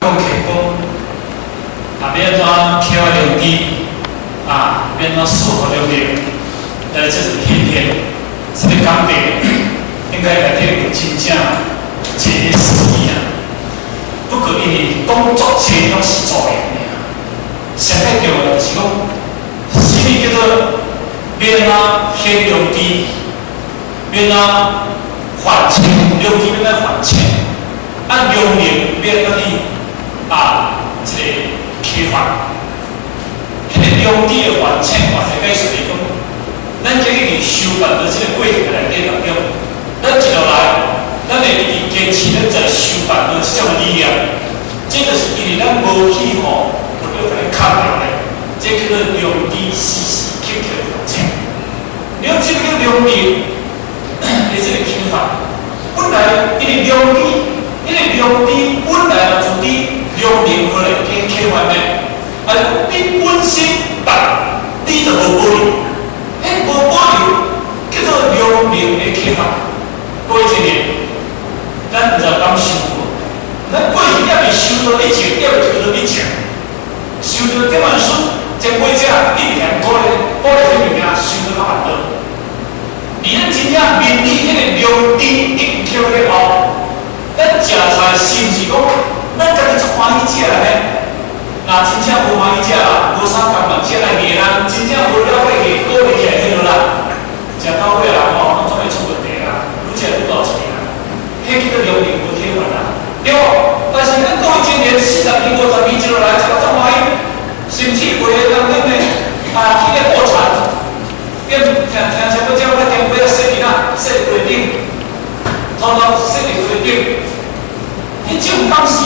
讲起讲，要怎扣良知要怎适合良知，这是偏偏，什么讲的，应该来听有真正一个实意不过因为工作车拢是做的，上最重要就是讲，什么叫做要怎显良知，要怎还清，良知要怎还清，良明要怎去这个启发，迄个良知的还清，我是解释嚟讲，咱这个修办的这个过程内底当中，咱一路来，咱会一直坚持咱在修办的这种理念，这就是因为咱无去就要甲你砍掉的，这叫做良知时时刻刻还清。了这个良明的这个启发，本来因为良知，因为良知本来就自己。良明好来去启发的，你本身白，你就无保留，迄无保留叫做良明的启发。过一年，咱唔知敢修过，咱过去也未修到以前，也未修到以前，修到这本书，这几只你连鼓励这物件修到较万多。而咱真正面对迄个良知一启发了后，咱食菜是毋是讲？咱家己足欢喜食咧，若真正无欢喜食啦，无啥甘愿食来硬啦，真正无了解去，过袂起来迄落啦，食到尾啦拢总会出问题啦，愈食愈大嘴啦，迄叫做良民无体法啦，对无？但是咱过去今年40年、50年一路来，食到足欢喜，甚至为了当中呢，去个破产，听什么叫电话设定啦，设规定，通通设定规定。你这种当时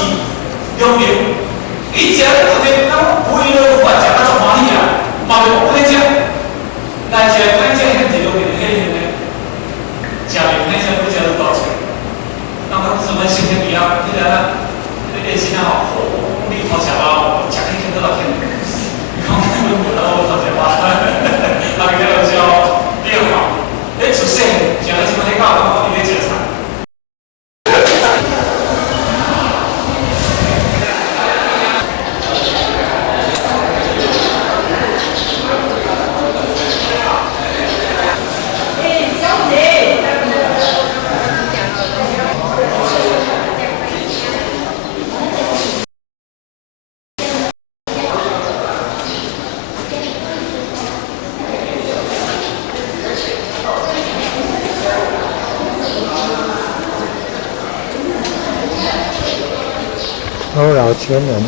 良民，伊食嗰啲，咱为了饭食，咱足欢喜啊，嘛袂讲歹食，但是歹食迄是良民的迄个，食袂歹食，不食都多钱。那么什么身体比啊？迄个练习啊，你头食包，食起听到落天，你讲你们无到头食包，那个叫做练好，你出世食了什么天教，你咧食啥？骚扰前人。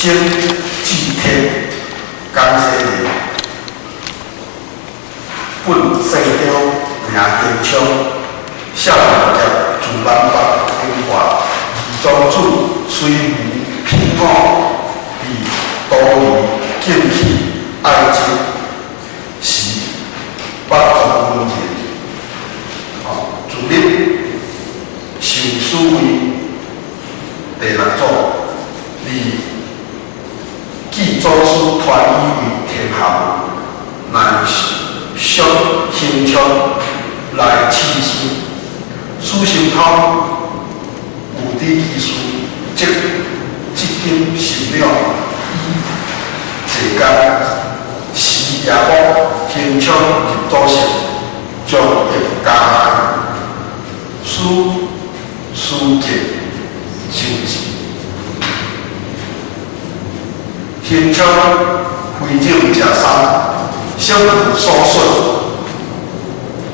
经祭天讲西年，本西雕名天枪，少年业自万法天化，庄主水母府以多年建起爱情是北中文言，自立受书为第六组，以记祖师传以为天下文，乃属兴昌来次书，书心通有理记书，即至今成了世间时也无兴昌入祖成，将入家汉，书结就字。兴昌非正食三，小有所损。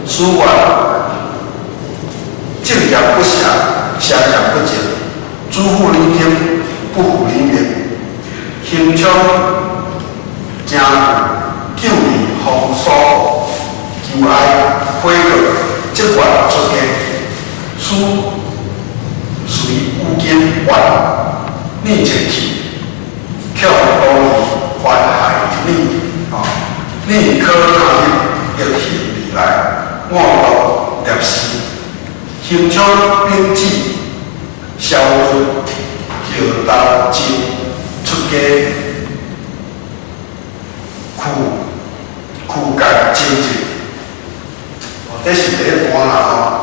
书愿正言不详，详言不精，主妇礼听，不符礼命。兴昌正救离风骚，求爱悔过，即愿出家。书随乌金愿逆前去。跳多年，还害你你可踏入逆行而来，我落烈士，兴昌兵子，消顿后道经出家，苦干精进。这是第一段啦